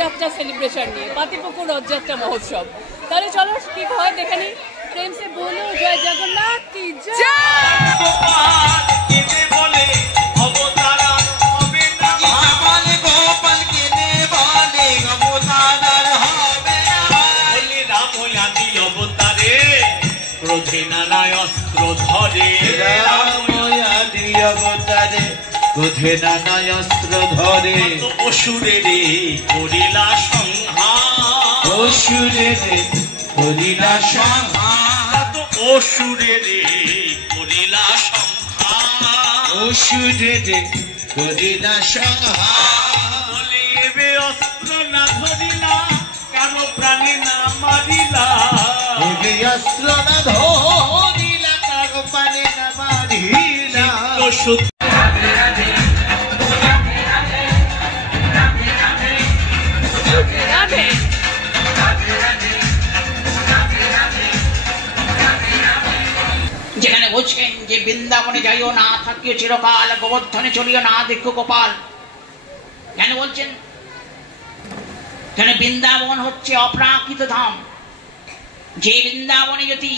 যাত্রা সেলিব্রেশন নিয়ে, পাতিপুকুর রথযাত্রা মহোৎসব। তাহলে চলো কি হয় দেখে নি। প্রেম সে বলো জয় জগন্নাথ কি জয়। ক্রোধে নানায় অস্ত্র ধরে অসুরে রে করিলা সংহার, অসুরে রে করিলা সংহার, অসুরে রে করিলা সংহার, অসুরে রে করিলা সংহার। বলিবে অস্ত্র না ধরিলা কারো প্রাণে না মারিলা, বলিবে অস্ত্র না ধরিলা কারো প্রাণে না মারিলা। যেখানে বলছেন যে বৃন্দাবনে যাইও না থাকিও চিরকাল, গোবর্ধনে চলিও না দেখো গোপাল। কেন বলছেন? কেন বৃন্দাবন হচ্ছে অপ্রাকৃত ধাম। যে বৃন্দাবনে যদি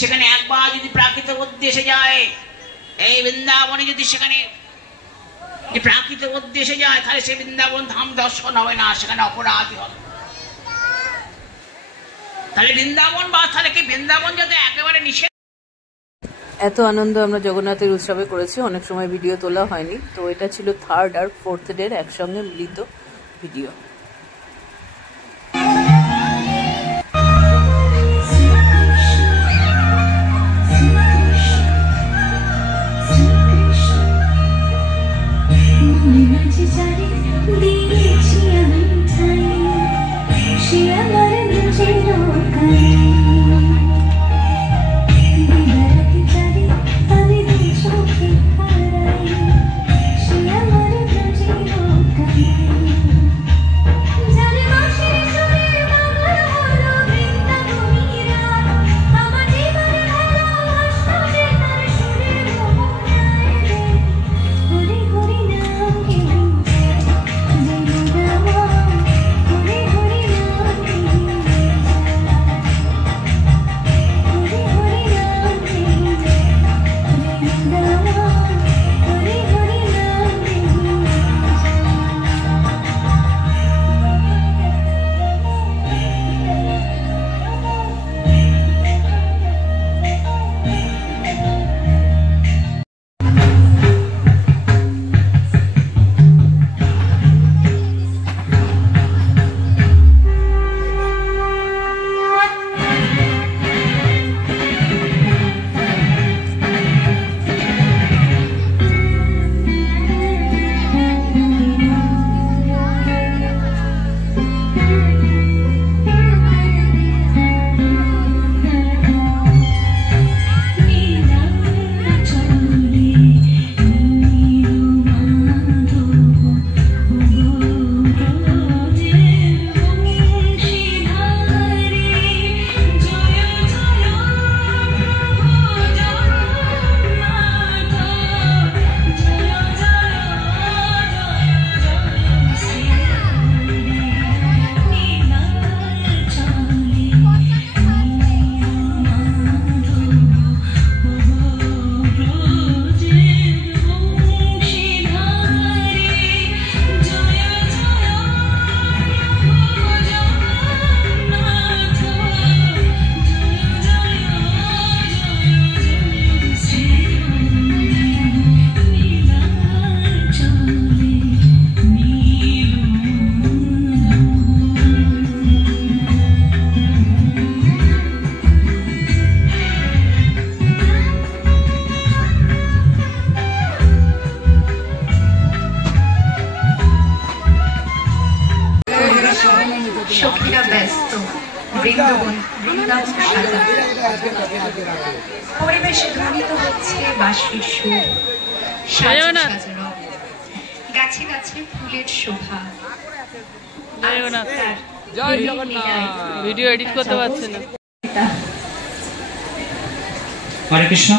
সেখানে একবার যদি প্রাকৃত উদ্দেশ্যে যায়, এই বৃন্দাবনে যদি সেখানে প্রাকৃত উদ্দেশ্যে যায়, তাহলে সে বৃন্দাবন ধাম দর্শন হবে না, সেখানে অপরাধী হবে। তাহলে বৃন্দাবন বা তাহলে কি বৃন্দাবন যাতে একেবারে নিষেধ। এত আনন্দ আমরা জগন্নাথের উৎসবে করেছি, অনেক সময় ভিডিও তোলা হয়নি, তো এটা ছিল 3rd আর 4th ডের একসঙ্গে মিলিত ভিডিও। সখীরা ব্যস্ত, বৃন্দাবন সাজা, পরিবেশে ধ্বনিত হচ্ছে বাঁশির সুর, সাজানো গাছে গাছে ফুলের শোভা। ভিডিও এডিট করতে পারছে না। হরে কৃষ্ণ।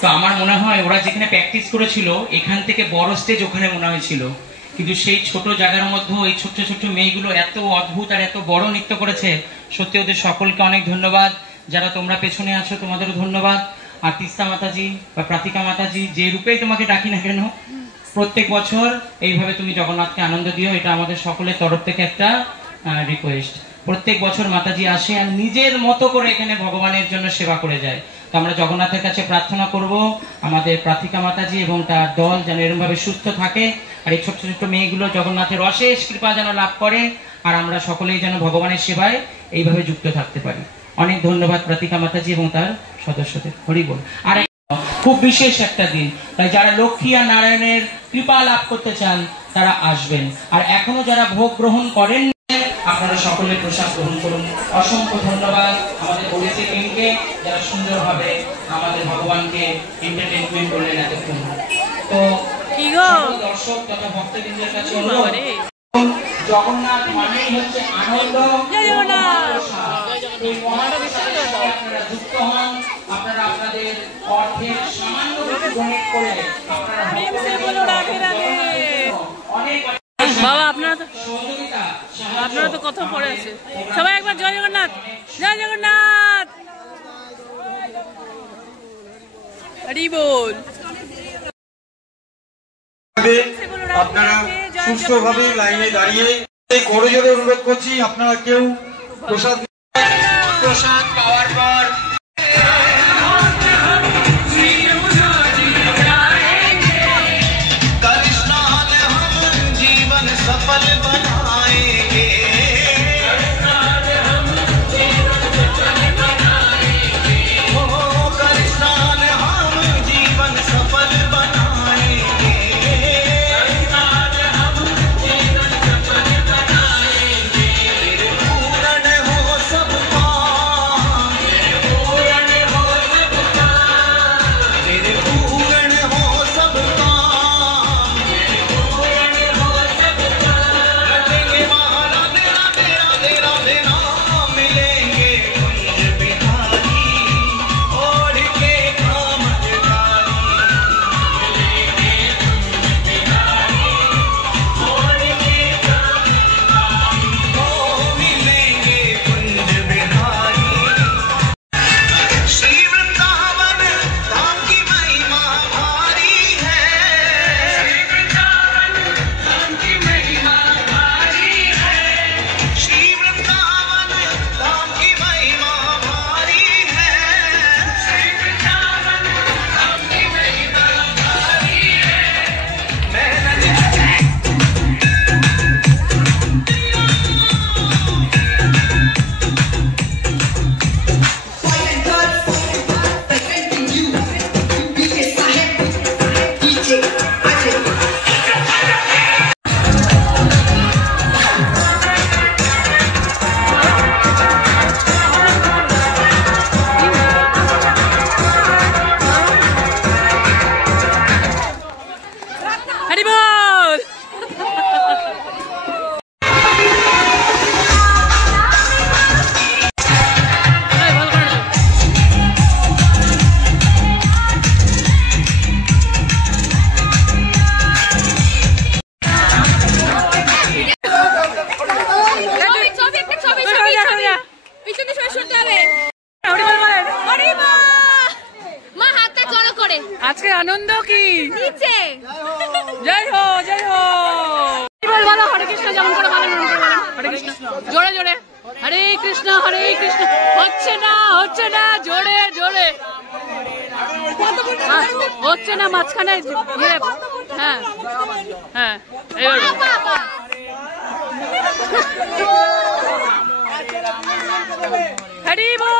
তো আমার মনে হয় ওরা যেখানে প্র্যাকটিস করেছিল এখান থেকে বড় স্টেজ ওখানে মনে হয়েছিল, কিন্তু সেই ছোট জায়গার মধ্যেও এই ছোট্ট ছোট্ট মেয়েগুলো এত অদ্ভুত আর এত বড় নৃত্য করেছে। সত্যি ওদের সকলকে অনেক ধন্যবাদ। যারা তোমরা পেছনে আছো তোমাদেরও ধন্যবাদ। আর তিস্তা মাতাজি বা প্রাতিকা মাতাজি, যে রূপেই তোমাকে ডাকি না কেন, প্রত্যেক বছর এইভাবে তুমি জগন্নাথকে আনন্দ দিও, এটা আমাদের সকলের তরফ থেকে একটা রিকোয়েস্ট। প্রত্যেক বছর মাতাজি আসে আর নিজের মতো করে এখানে ভগবানের জন্য সেবা করে যায়। তো আমরা জগন্নাথের কাছে প্রার্থনা করব আমাদের প্রাতিকা মাতাজি এবং তার দল যেন এরকম ভাবে সুস্থ থাকে, আর এই ছোট্ট ছোট্ট মেয়েগুলো জগন্নাথের অশেষ কৃপা যেন লাভ করে, আর আমরা সকলেই যেন ভগবানের সেবায় এইভাবে যুক্ত থাকতে পারি। অনেক ধন্যবাদ প্রাতিকা মাতাজি এবং তার সদস্যদের। হরি বল। আর খুব বিশেষ একটা দিন, তাই যারা লক্ষ্মী আর নারায়ণের কৃপা লাভ করতে চান তারা আসবেন। আর এখনো যারা ভোগ গ্রহণ করেন আপনারা সকলে প্রসাদ গ্রহণ করুন। অসংখ্য ধন্যবাদ আমাদের ওড়িশি টিমকে, যারা সুন্দরভাবে আমাদের ভগবানকে এন্টারটেইনমেন্ট করলেন এতক্ষণ। তো দর্শক তথা ভক্তবৃন্দের কাছে জগন্নাথ মানেই হচ্ছে আনন্দ। আপনারা যুক্ত হন, আপনারা আপনাদের অর্থের সামান্য ডোনেট করে বাবা আপনারা তো কথা পড়ে আছে। সবাই একবার জয় জগন্নাথ, জয় জগন্নাথ, হরি বল। আপনারা সুস্থভাবে লাইনে দাঁড়িয়ে এই করজোড়ে অনুরোধ করছি, আপনারা কেউ প্রসাদ পাওয়ার পর আজকে আনন্দ কি নিচে জয় হো জয় হো বলো হরে কৃষ্ণ যেমন করে বলেন হরে কৃষ্ণ জোরে জোরে হরে কৃষ্ণ হচ্ছে না জোরে জোরে হচ্ছে না মাঝখানে হ্যাঁ হ্যাঁ হরি বল।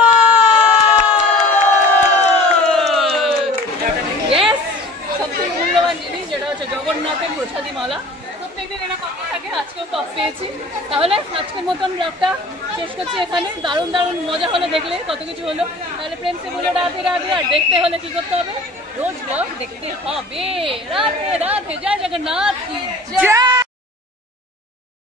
সবথেকে মূল্যবান জিনিস যেটা হচ্ছে জগন্নাথের প্রসাদী মালা। প্রত্যেকদিন এটা কত থাকে, আজকেও টপ পেয়েছি। তাহলে আজকের মতন ব্লগটা শেষ করছি এখানে। দারুণ দারুণ মজা হলো, দেখলে কত কিছু হলো। তাহলে প্রেম সে বলে রাধে রাধে। আর দেখতে হলে কি করতে হবে, রোজ ব্লগ দেখতে হবে। রাধে রাধে, জয় জগন্নাথ কি জয়।